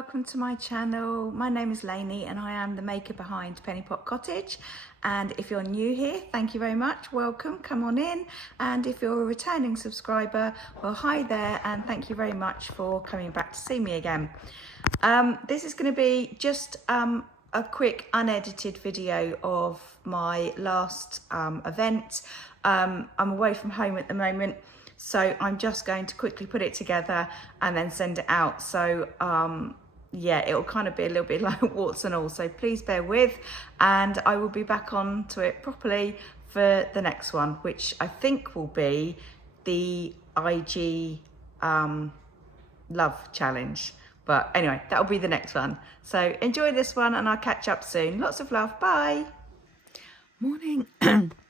welcome to my channel. My name is Lainey and I am the maker behind Penny Pot Cottage. And if you're new here, thank you very much, welcome, come on in. And if you're a returning subscriber, well, hi there, and thank you very much for coming back to see me again. This is going to be just a quick unedited video of my last event. I'm away from home at the moment, so I'm just going to quickly put it together and then send it out. So yeah, it'll kind of be a little bit like warts and all, so please bear with, and I will be back on to it properly for the next one, which I think will be the IG love challenge. But anyway, that'll be the next one. So enjoy this one and I'll catch up soon. Lots of love, bye. Morning.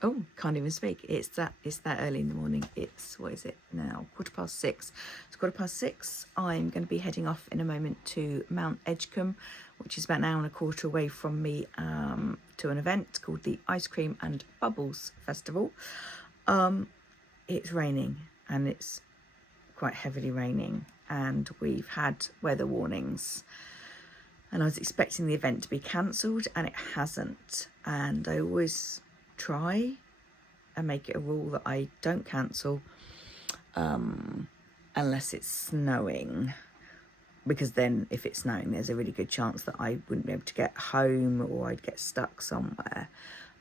Oh, can't even speak. It's that early in the morning. It's, what is it now? 6:15. It's 6:15. I'm going to be heading off in a moment to Mount Edgecombe, which is about an hour and a quarter away from me, to an event called the Ice Cream and Bubbles Festival. It's raining, and it's quite heavily raining, and we've had weather warnings. And I was expecting the event to be cancelled, and it hasn't. And I always try and make it a rule that I don't cancel unless it's snowing. Because then if it's snowing, there's a really good chance that I wouldn't be able to get home, or I'd get stuck somewhere.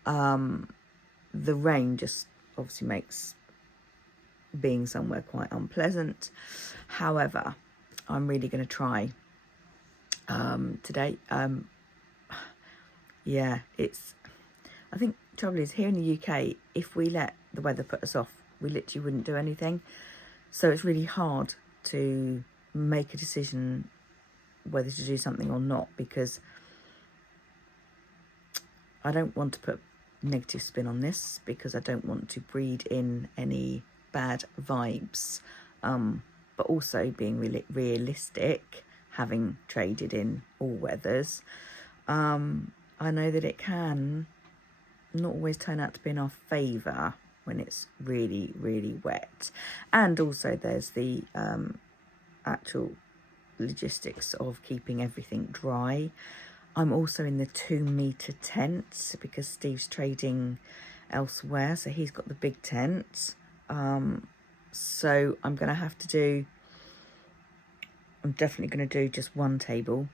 The rain just obviously makes being somewhere quite unpleasant. However, I'm really going to try today. Yeah, I think the trouble is, here in the UK, if we let the weather put us off, we literally wouldn't do anything. So it's really hard to make a decision whether to do something or not, because I don't want to put negative spin on this, because I don't want to breed in any bad vibes, but also being realistic, having traded in all weathers, I know that it can not always turn out to be in our favour when it's really, really wet. And also there's the actual logistics of keeping everything dry. I'm also in the 2-metre tent because Steve's trading elsewhere, so he's got the big tent. So I'm definitely going to do just one table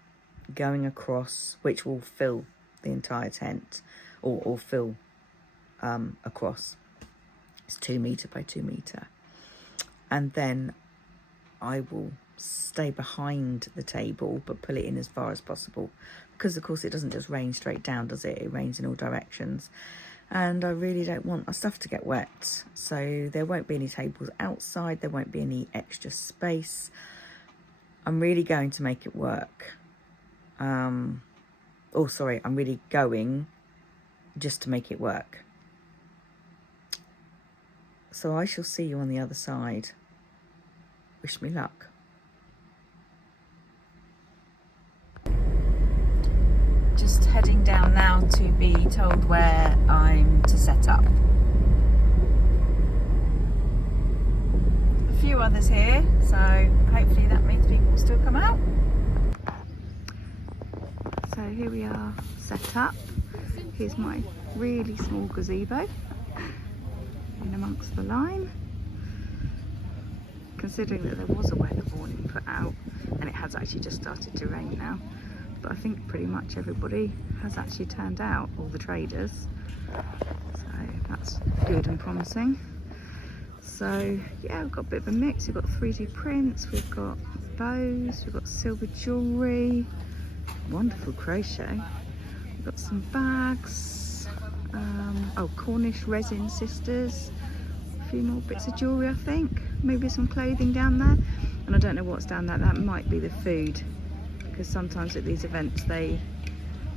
going across, which will fill the entire tent, or fill across. It's 2-metre by 2-metre. And then I will stay behind the table but pull it in as far as possible, because of course it doesn't just rain straight down, does it? It rains in all directions, and I really don't want my stuff to get wet. So there won't be any tables outside, there won't be any extra space. I'm really going to make it work. I'm really going just to make it work. So I shall see you on the other side. Wish me luck. Just heading down now to be told where I'm to set up. A few others here, so hopefully that means people will still come out. So here we are set up. Here's my really small gazebo in amongst the line. Considering that there was a weather warning put out, and it has actually just started to rain now, but I think pretty much everybody has actually turned out, all the traders, so that's good and promising. So yeah, we've got a bit of a mix. We've got 3D prints, we've got bows, we've got silver jewellery, wonderful crochet, we've got some bags, Cornish resin sisters, a few more bits of jewellery, I think, maybe some clothing down there, and I don't know what's down there. That might be the food, because sometimes at these events they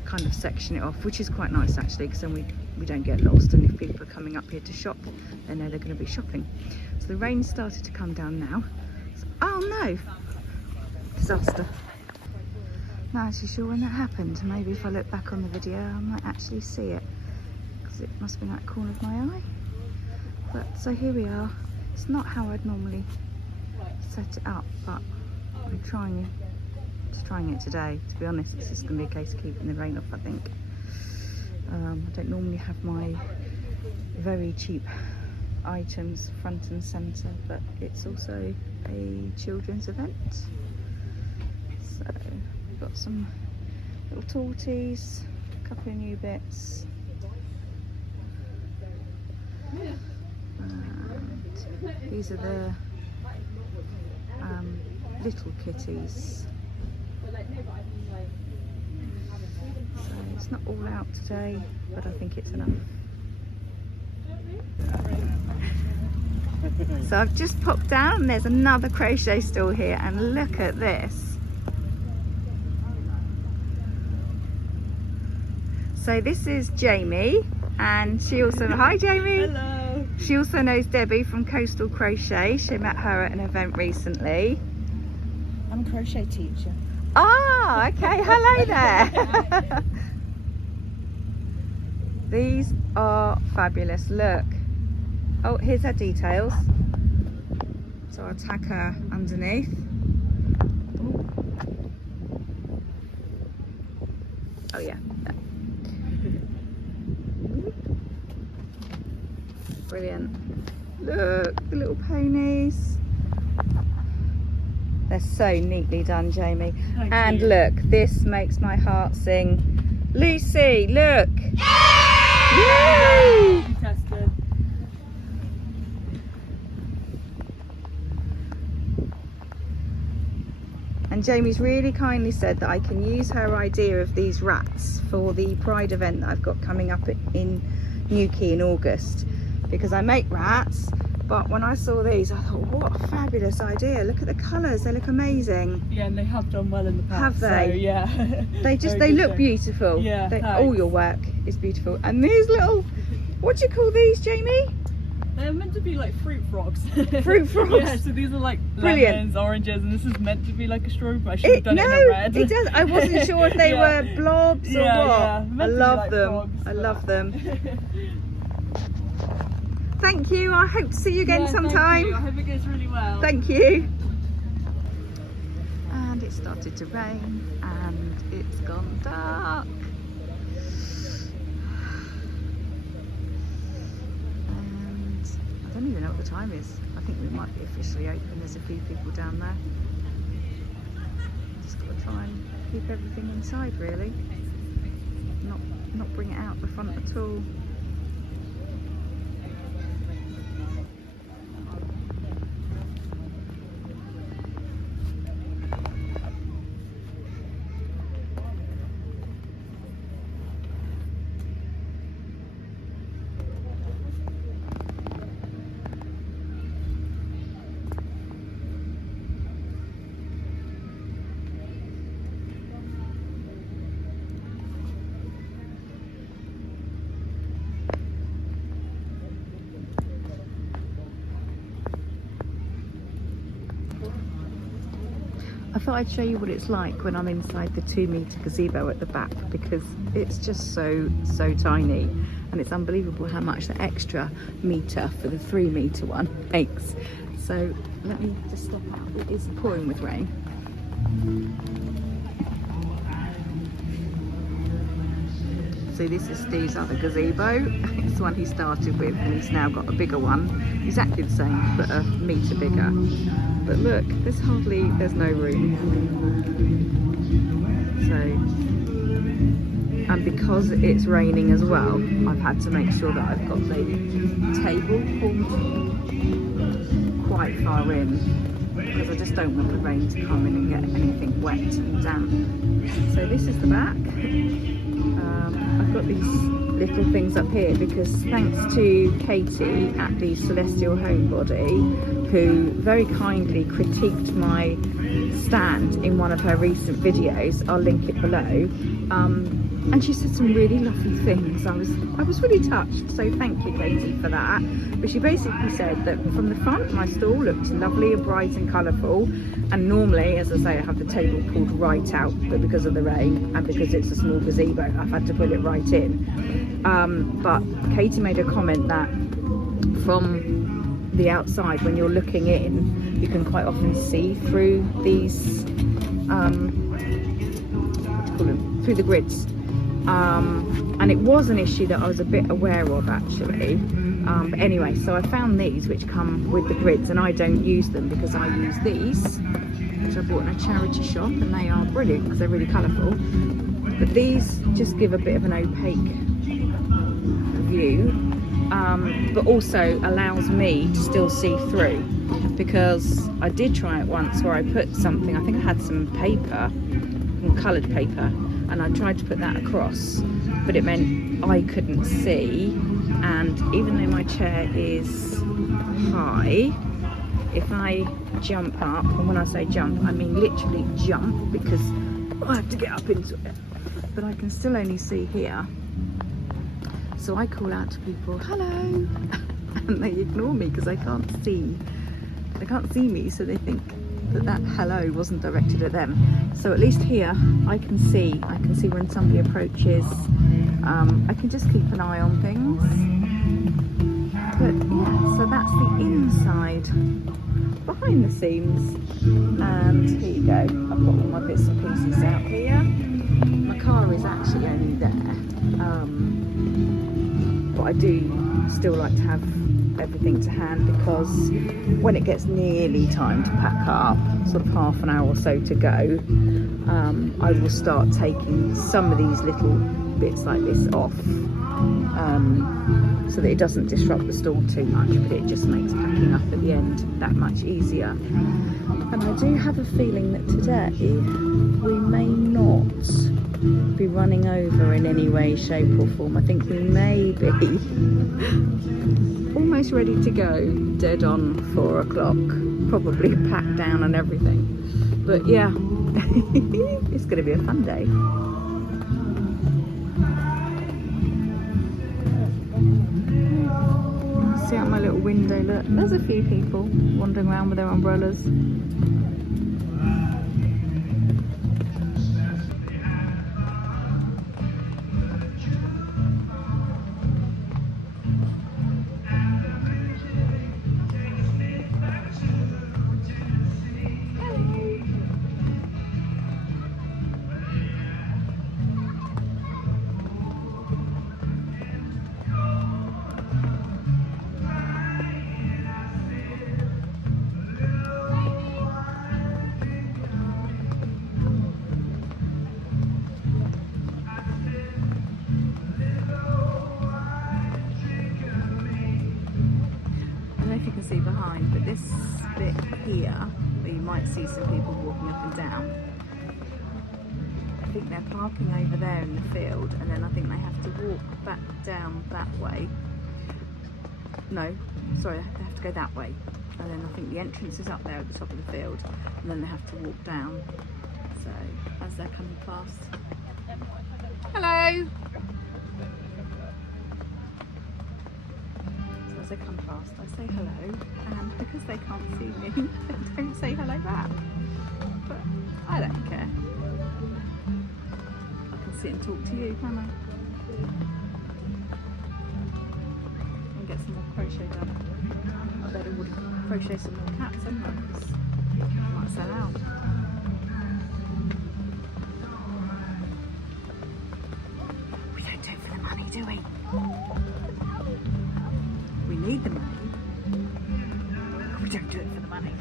kind of section it off, which is quite nice actually, because then we don't get lost, and if people are coming up here to shop, they know they're going to be shopping. So the rain started to come down now. So, oh no, disaster. Not actually sure when that happened. Maybe if I look back on the video I might actually see it, because it must have been that corner of my eye. But so here we are. It's not how I'd normally set it up, but I'm trying to trying it today. To be honest, it's just going to be a case of keeping the rain off, I think. I don't normally have my very cheap items front and centre, but it's also a children's event. So we've got some little torties, a couple of new bits. And these are the little kitties. So it's not all out today, but I think it's enough. So I've just popped down and there's another crochet store here, and look at this. So this is Jamie, and she also, hi Jamie. Hello. She also knows Debbie from Coastal Crochet. She met her at an event recently. I'm a crochet teacher. Ah, okay, hello there. These are fabulous, look. Oh, here's her details. So I'll tag her underneath. Oh yeah. Brilliant. Look, the little ponies. They're so neatly done, Jamie. Thank and you. Look, this makes my heart sing. Lucy, look. Yay! Fantastic. And Jamie's really kindly said that I can use her idea of these rats for the Pride event that I've got coming up in Newquay in August, because I make rats, but when I saw these I thought, what a fabulous idea. Look at the colours, they look amazing. Yeah, and they have done well in the past. Have they? So, yeah. They look beautiful. Yeah, all your work is beautiful. And these little, what do you call these, Jamie? They're meant to be like fruit frogs. Fruit frogs? Yeah, so these are like Brilliant. lemons, oranges, and this is meant to be like a strawberry, but I should have done it in a red. It does. I wasn't sure if they Yeah. were blobs or Yeah, what. yeah. I Meant to be love like them. frogs, I but- love them. Thank you. I hope to see you again Yeah, sometime. Thank you. I hope it goes really well. Thank you. And it started to rain and it's gone dark. And I don't even know what the time is. I think we might be officially open. There's a few people down there. Just got to try and keep everything inside, really. Not bring it out the front at all. I thought I'd show you what it's like when I'm inside the 2-metre gazebo at the back, because it's just so tiny, and it's unbelievable how much the extra metre for the 3-metre one makes. So let me just step out. It is pouring with rain. So this is Steve's other gazebo. It's the one he started with, and he's now got a bigger one. Exactly the same, but a metre bigger. But look, there's no room. So, and because it's raining as well, I've had to make sure that I've got the table pulled quite far in, because I just don't want the rain to come in and get anything wet and damp. So this is the back. I've got these little things up here because thanks to Katie at the Celestial Homebody, who very kindly critiqued my stand in one of her recent videos, I'll link it below, and she said some really lovely things. I was really touched, so thank you, Katie, for that. But she basically said that from the front my stall looked lovely and bright and colourful, and normally, as I say, I have the table pulled right out, but because of the rain and because it's a small gazebo, I've had to pull it right in. But Katie made a comment that from the outside, when you're looking in, you can quite often see through these call them, through the grids. And it was an issue that I was a bit aware of actually. But anyway, so I found these which come with the grids, and I don't use them because I use these, which I bought in a charity shop, and they are brilliant because they're really colourful. But these just give a bit of an opaque view, but also allows me to still see through, because I did try it once where I put something, I think I had some paper, coloured paper, and I tried to put that across, but it meant I couldn't see. And even though my chair is high, if I jump up, and when I say jump, I mean literally jump, because I have to get up into it, but I can still only see here. So I call out to people, hello, and they ignore me because they can't see me, so they think that hello wasn't directed at them. So at least here I can see when somebody approaches. I can just keep an eye on things. But yeah, so that's the inside, behind the scenes. And here you go, I've got all my bits and pieces out here. My car is actually only there, but I do still like to have everything to hand, because when it gets nearly time to pack up, sort of half an hour or so to go, I will start taking some of these little bits like this off, so that it doesn't disrupt the store too much, but it just makes packing up at the end that much easier. And I do have a feeling that today we may not be running over in any way, shape or form. I think we may be almost ready to go, dead on 4 o'clock, probably packed down and everything. But yeah, it's going to be a fun day. See out my little window, look, there's a few people wandering around with their umbrellas. See behind, but this bit here where you might see some people walking up and down, I think they're parking over there in the field, and then I think they have to walk back down that way. No, sorry, they have to go that way, and then I think the entrance is up there at the top of the field, and then they have to walk down. So as they're coming past, hello. As I come past, I say hello, and because they can't see me, they don't say hello back. But I don't care. I can sit and talk to you, can I? And get some more crochet done. I better would crochet some more caps, hadn't I? Because I might sell out. We don't do it for the money, do we? We need the money. We don't do it for the money.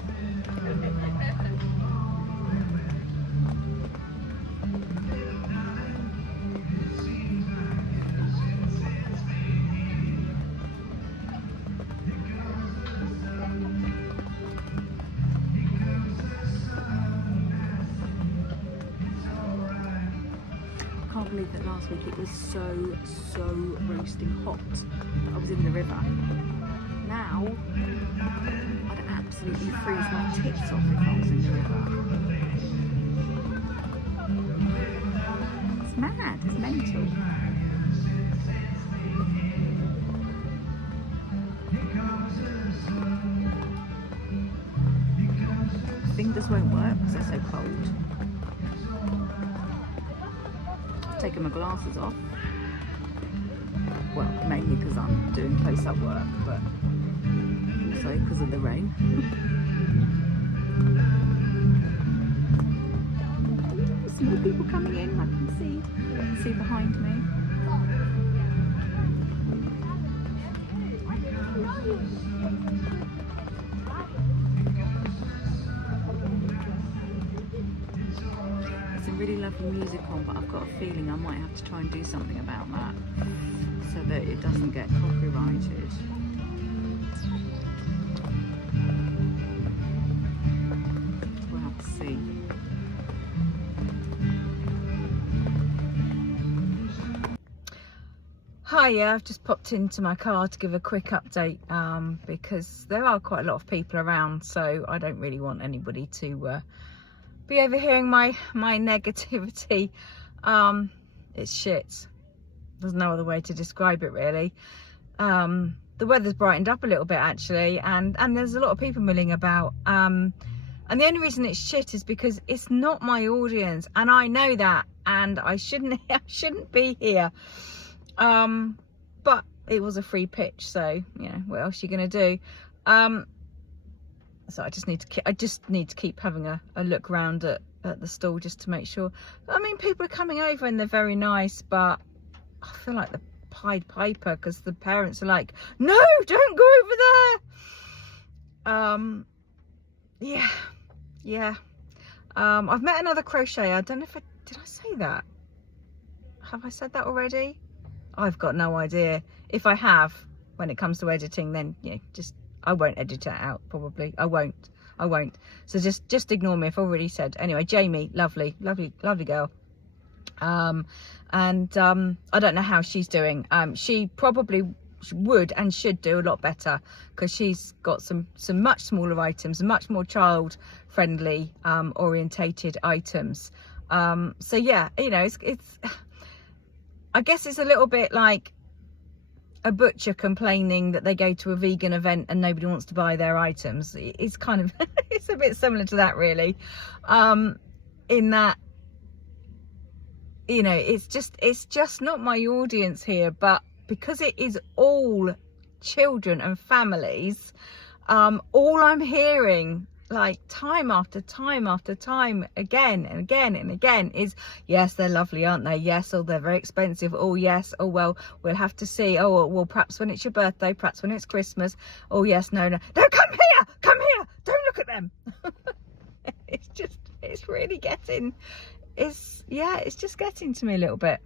I can't believe that last week it was so roasting hot that I was in the river. Now, I'd absolutely freeze my tits off if I was in the river. It's mad, it's mental. Fingers won't work because they're so cold. I've taken my glasses off. Well, mainly because I'm doing close-up work, but also because of the rain. some more people coming in. I can see behind me. There's some really lovely music on, but I've got a feeling I might have to try and do something about that so that it doesn't get copyrighted. We'll have to see. Hi, yeah, I've just popped into my car to give a quick update because there are quite a lot of people around, so I don't really want anybody to be overhearing my negativity. It's shit. There's no other way to describe it really. The weather's brightened up a little bit actually, and there's a lot of people milling about. And the only reason it's shit is because it's not my audience, and I know that, and I shouldn't be here. But it was a free pitch, so you know what else are you gonna do? So I just need to keep having a look around at the stall just to make sure. I mean, people are coming over and they're very nice, but I feel like the Pied Piper because the parents are like, no, don't go over there. Yeah. I've met another crocheter. I don't know if did I say that? Have I said that already? I've got no idea. If I have, when it comes to editing, then you know, I won't edit it out. Probably I won't. So just ignore me if I've already said. Anyway, Jamie, lovely girl. I don't know how she's doing. She probably would and should do a lot better because she's got some much smaller items, much more child friendly orientated items. So yeah, you know, it's I guess it's a little bit like a butcher complaining that they go to a vegan event and nobody wants to buy their items. It's kind of it's a bit similar to that really, in that, you know, it's just not my audience here, but because it is all children and families, all I'm hearing like time after time after time, again and again and again, is yes, they're lovely, aren't they? Yes, oh, they're very expensive. Oh yes, oh well, we'll have to see. Oh well, perhaps when it's your birthday, perhaps when it's Christmas. Oh yes, no, come here, don't look at them. it's just getting to me a little bit,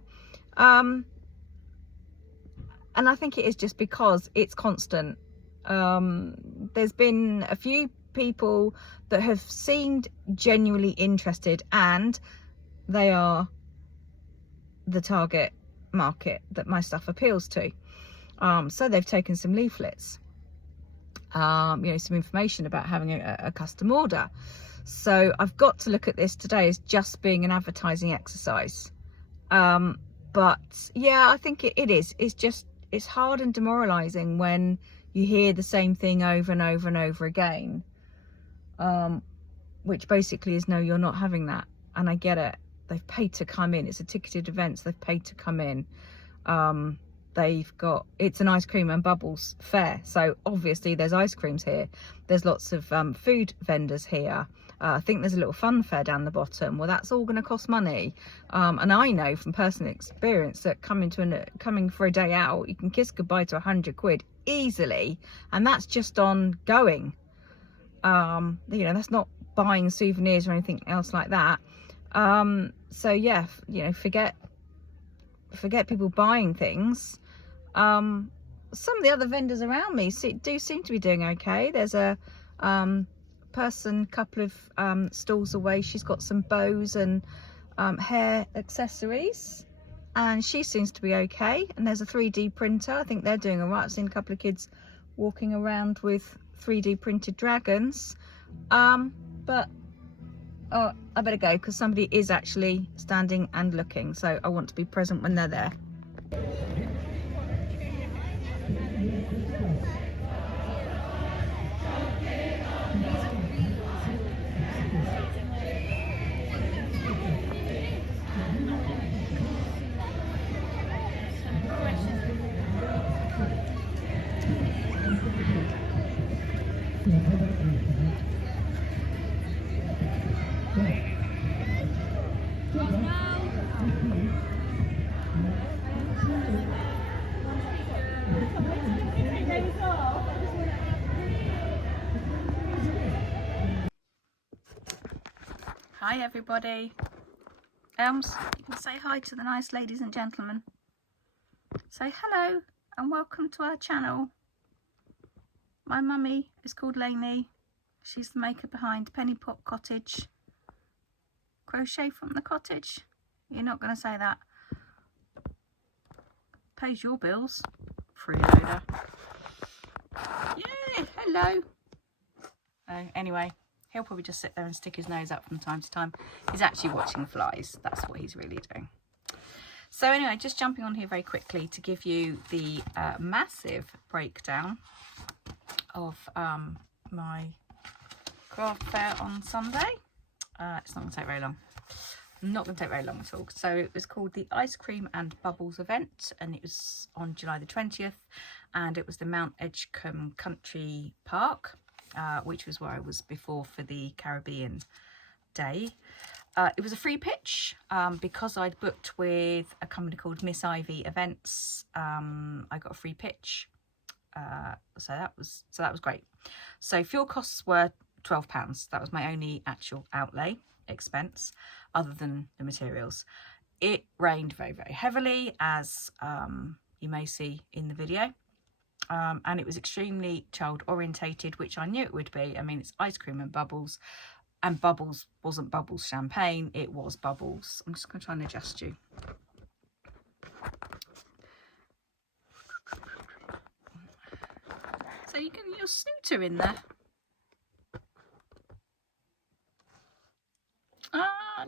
and I think it is just because it's constant. There's been a few people that have seemed genuinely interested, and they are the target market that my stuff appeals to. So they've taken some leaflets, you know, some information about having a custom order. So I've got to look at this today as just being an advertising exercise. But yeah, I think it is. It's hard and demoralizing when you hear the same thing over and over and over again. Which basically is, no, you're not having that. And I get it. They've paid to come in. It's a ticketed event, so they've paid to come in. It's an ice cream and bubbles fair, so obviously there's ice creams here. There's lots of food vendors here. I think there's a little fun fair down the bottom. Well, that's all going to cost money. And I know from personal experience that coming for a day out, you can kiss goodbye to 100 quid easily, and that's just on going. You know, that's not buying souvenirs or anything else like that. So yeah, you know, forget people buying things. Some of the other vendors around me do seem to be doing okay. There's a couple of stalls away. She's got some bows and hair accessories, and she seems to be okay. And there's a 3D printer. I think they're doing all right. I've seen a couple of kids walking around with 3D printed dragons. But I better go because somebody is actually standing and looking, so I want to be present when they're there. Hi everybody. Elms, you can say hi to the nice ladies and gentlemen. Say hello and welcome to our channel. My mummy is called Lainey. She's the maker behind Penny Pot Cottage. Crochet from the cottage. You're not going to say that. Pays your bills. Freeloader. Yay, hello. Anyway, he'll probably just sit there and stick his nose up from time to time. He's actually watching flies. That's what he's really doing. So anyway, just jumping on here very quickly to give you the massive breakdown of my craft fair on Sunday. It's not going to take very long. Not going to take very long at all. So it was called the Ice Cream and Bubbles event, and it was on July the 20th, and it was the Mount Edgecombe Country Park, which was where I was before for the Caribbean Day. It was a free pitch because I'd booked with a company called Miss Ivy Events. I got a free pitch, so that was great. So fuel costs were £12. That was my only actual outlay expense other than the materials. It rained very, very heavily, as you may see in the video. And it was extremely child orientated, which I knew it would be. I mean, it's ice cream and bubbles wasn't Bubbles champagne, it was Bubbles. I'm just going to try and adjust you. So you get your snooter in there.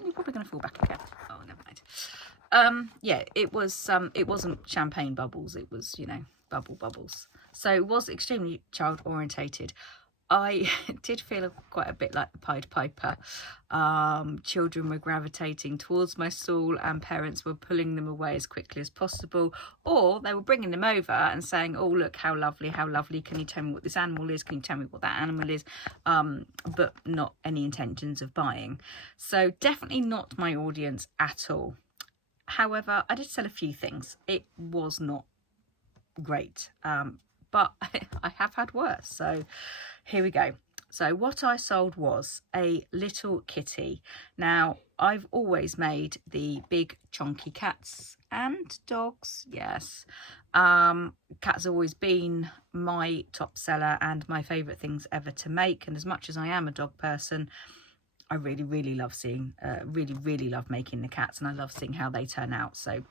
You're probably going to fall back again. Oh, never mind. Yeah, it wasn't champagne bubbles, it was, you know, bubbles. So it was extremely child orientated. I did feel quite a bit like the Pied Piper. Children were gravitating towards my stall and parents were pulling them away as quickly as possible, or they were bringing them over and saying, oh look, how lovely, can you tell me what this animal is, can you tell me what that animal is, but not any intentions of buying. So definitely not my audience at all. However, I did sell a few things. It was not great, but I have had worse, so here we go. So what I sold was a little kitty. Now, I've always made the big chunky cats and dogs, yes. Cats have always been my top seller and my favourite things ever to make, and as much as I am a dog person, I really love seeing, really love making the cats, and I love seeing how they turn out. So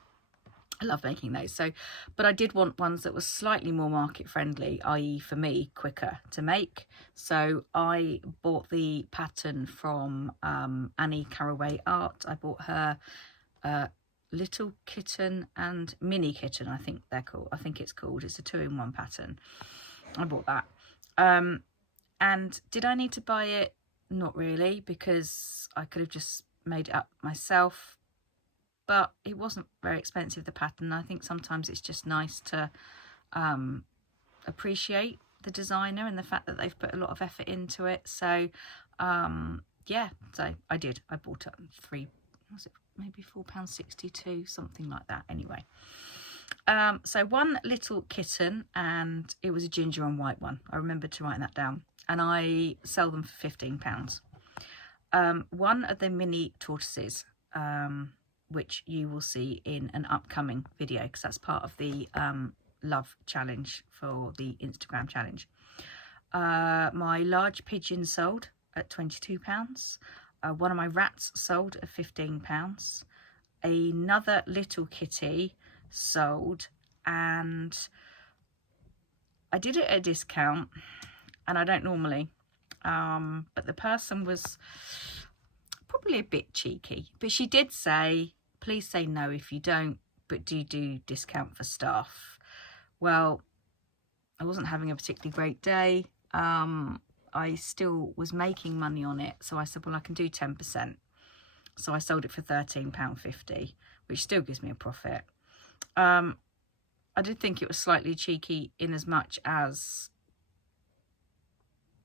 I love making those. So, but I did want ones that were slightly more market friendly, i.e. for me, quicker to make. So I bought the pattern from Annie Carraway Art. I bought her little kitten and mini kitten, I think they're called. I think it's called. It's a 2-in-1 pattern. I bought that. And did I need to buy it? Not really, because I could have just made it up myself. But it wasn't very expensive, the pattern. I think sometimes it's just nice to appreciate the designer and the fact that they've put a lot of effort into it. So yeah, so I did. I bought it at maybe £4.62, something like that. Anyway, so one little kitten, and it was a ginger and white one. I remember to write that down, and I sell them for £15. One of the mini tortoises, which you will see in an upcoming video, because that's part of the love challenge for the Instagram challenge. My large pigeon sold at £22. One of my rats sold at £15. Another little kitty sold, and I did it at a discount, and I don't normally, but the person was probably a bit cheeky, but she did say, please say no if you don't, but do discount for staff. Well, I wasn't having a particularly great day. I still was making money on it, so I said, well, I can do 10%. So I sold it for £13.50, which still gives me a profit. I did think it was slightly cheeky in as much as,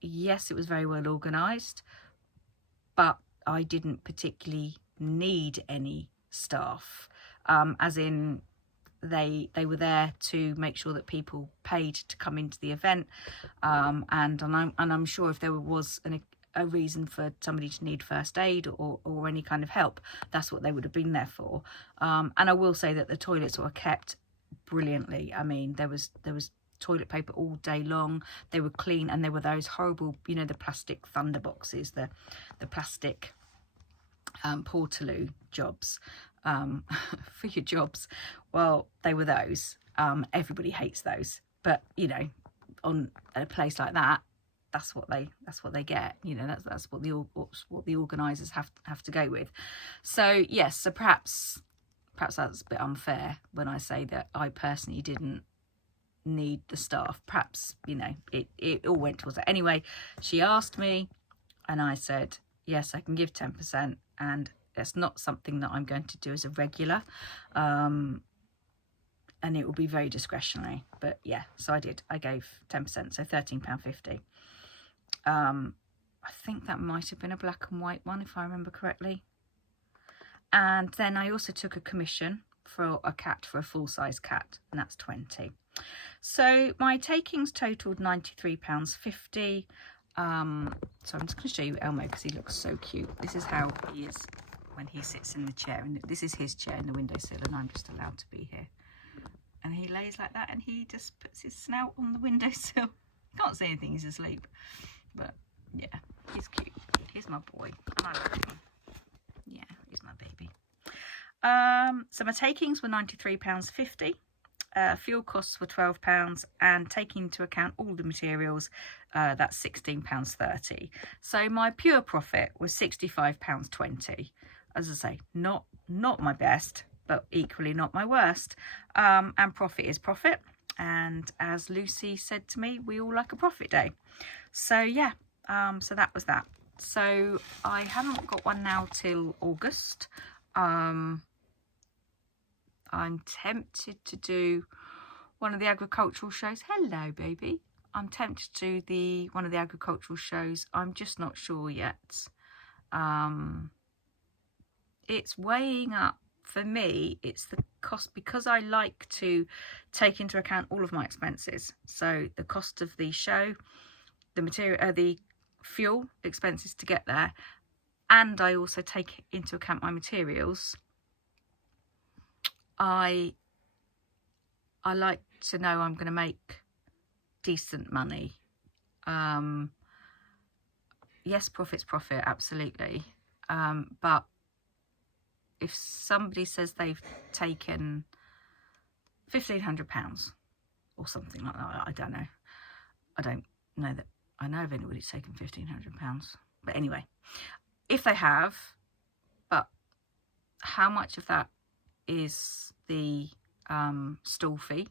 yes, it was very well organised, but I didn't particularly need any staff, as in they were there to make sure that people paid to come into the event, and I'm sure if there was a reason for somebody to need first aid or any kind of help, that's what they would have been there for. And I will say that the toilets were kept brilliantly. I mean, there was toilet paper all day long. They were clean, and there were those horrible, you know, the plastic thunder boxes, the plastic portaloo jobs for your jobs. Well, they were those. Everybody hates those, but you know, on a place like that, that's what they get. You know, that's what the organisers have to go with. So yes, so perhaps that's a bit unfair when I say that I personally didn't need the staff. Perhaps, you know, it all went towards it. Anyway, she asked me and I said, yes, I can give 10%, and it's not something that I'm going to do as a regular, and it will be very discretionary. But yeah, so I did. I gave 10%, so £13.50. I think that might have been a black and white one, if I remember correctly. And then I also took a commission for a cat, for a full-size cat, and that's 20. So my takings totaled £93.50. So I'm just going to show you Elmo because he looks so cute. This is how he is when he sits in the chair, and this is his chair in the windowsill, and I'm just allowed to be here. And he lays like that, and he just puts his snout on the windowsill. Can't say anything, he's asleep. But yeah, he's cute. He's my boy. I love him. Yeah, he's my baby. So my takings were £93.50. Fuel costs were £12, and taking into account all the materials, that's £16.30. So my pure profit was £65.20. As I say, not my best, but equally not my worst. And profit is profit. And as Lucy said to me, we all like a profit day. So yeah, so that was that. So I haven't got one now till August. I'm tempted to do one of the agricultural shows. Hello, baby. I'm tempted to do one of the agricultural shows. I'm just not sure yet. It's weighing up for me. It's the cost, because I like to take into account all of my expenses. So the cost of the show, the material, the fuel expenses to get there, and I also take into account my materials. I like to know I'm going to make decent money. Yes, profit's profit, absolutely. But if somebody says they've taken £1,500 or something like that, I don't know. I don't know that I know of anybody who's taken £1,500. But anyway, if they have, but how much of that is the stall fee?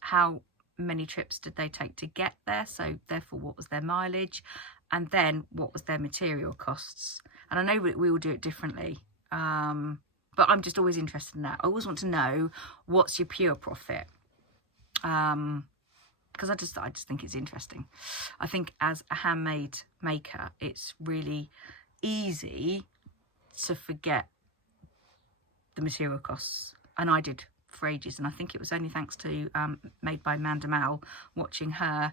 How many trips did they take to get there? So therefore, what was their mileage? And then what was their material costs? And I know we all do it differently, but I'm just always interested in that. I always want to know, what's your pure profit? Because I just think it's interesting. I think as a handmade maker, it's really easy to forget the material costs, and I did for ages. And I think it was only thanks to Made by Amanda Mal, watching her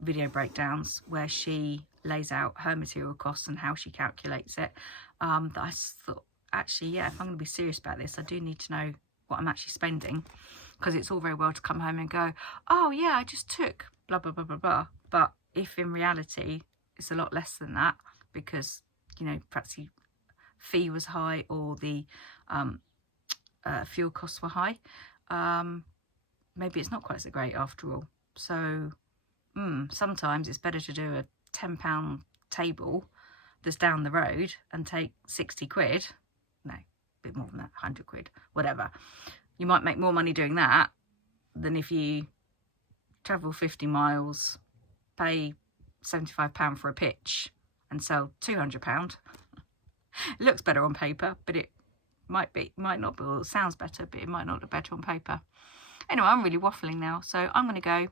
video breakdowns where she lays out her material costs and how she calculates it, that I thought, actually, yeah, if I'm going to be serious about this, I do need to know what I'm actually spending. Because it's all very well to come home and go, oh yeah, I just took blah blah blah blah blah, but if in reality it's a lot less than that, because, you know, perhaps the fee was high or the fuel costs were high, maybe it's not quite so great after all. So sometimes it's better to do a £10 table that's down the road and take 60 quid, no, a bit more than that, 100 quid, whatever. You might make more money doing that than if you travel 50 miles, pay £75 for a pitch and sell £200. It looks better on paper, but it might not be, well, it sounds better, but it might not look better on paper. Anyway, I'm really waffling now, so I'm going to go.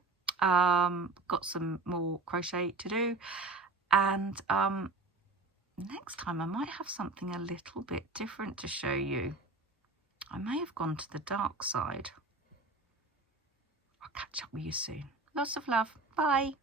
Got some more crochet to do, and next time I might have something a little bit different to show you. I may have gone to the dark side. I'll catch up with you soon. Lots of love. Bye.